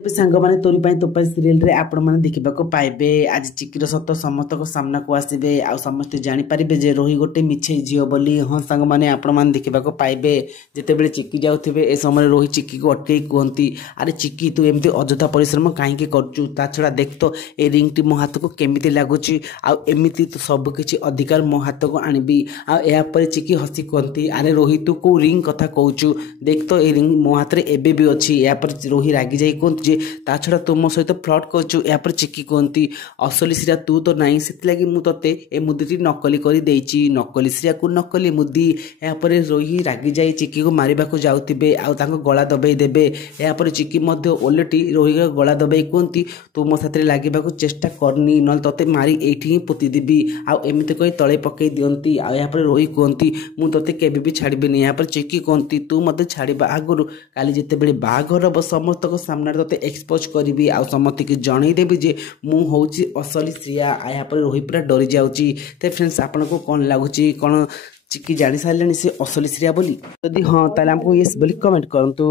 सांग मैंने तोरी तोपाई सीरियल रे आपण मैंने देखा पाइबे आज चिकीर सत समस्त सामना को आसबे आ समस्ते जानीपारे जे रोही गोटे मिछे झील बोली। हाँ सांग मैंने आपण मैंने देखा पाइबे जिते चिकी जाऊे ए समय रोही चिकी को अटकई कहती अरे चिकी तू एमती अଯଥା परिश्रम कहीं करुचु ता छड़ा देख तो ए रिंग टी मो हाथ को केमी लगुच आमती तो सबकि अधिकार मो हाथ को आनबी आपर चिकी हसी कहती अरे रोही तू कौ रिंग कथा कहचु देख तो ए रिंग मो हाथ में एबे भी अच्छी यापर रोही रागी जाई कहती ता छड़ा तू मो सहित फ्रड करचु यापर चिकी कहती असली श्रिया तू तो नहीं से लगी मुझे ए मुदी नकली कर देची नकली श्रिया को नकली मुदी यापर रोही रागी जाई चिकी को मारिबा को जाउतिबे आ तांको गला दबाई देबे यापर चिकी मध्य ओलटी रोही का गला दबाई कहती तू मो साथ लगे चेष्टा करनी न तोते मारी एठी ही पोती देबी आमती कही तले पकई दियंती आपर रोही कहती मुझे केबे भी छाड़बेनी यापर चिकी कहती तू मत छाड़ा आगु काली जिते बाघर हम समस्त सामने तोते एक्सपोज करी आ समस्त की जनईदेवी जे मुझे असली श्रिया यापर रोही पूरा डरी जाऊँगी। तो फ्रेंड्स आपन को कौन लगुच कौन चिकी जानी सारे से असली श्रिया बोली जदि हाँ ताले हमको येस बोली कमेंट करंतु।